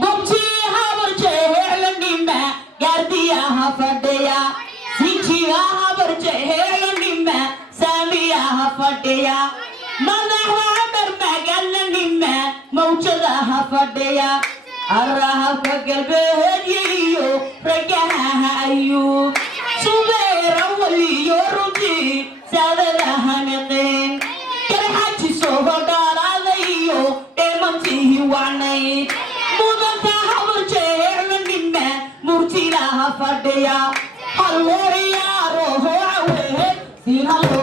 Bumchiha burchehel nimma gardiyaha fadhiya sinjiyaha burchehel nimma saamiyaha fadhiya madaxa darmagal nimma mawjadaha fadhiya araha galbeediyo ragaha ayuu subeera waliyo rudi sadalaha naqin karxaji soo dhalaalayo dheemantihi wacnay fadhiya halleeya roho awe si hallo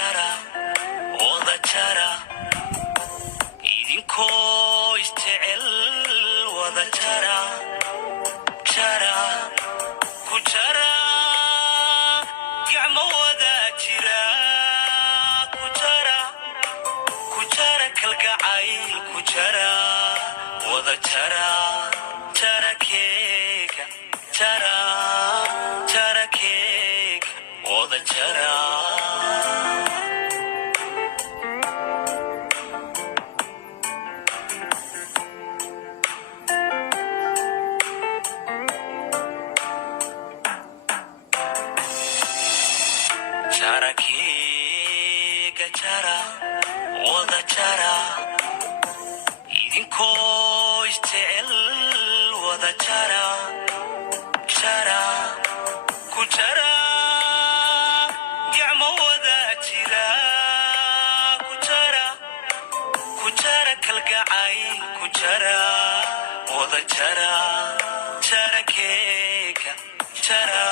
jara wada jara idinkoo isjecel wada jara jara ku jara gacmo wada jira ku jara kalgacayl ku jara wada jara jara keega jara jara keega wada jara jara keega jara wada jara idinkoo isjecel wada jara jara ku jara gacmo wada jira ku jara kalgacayl ku jara wada jara jara keega jara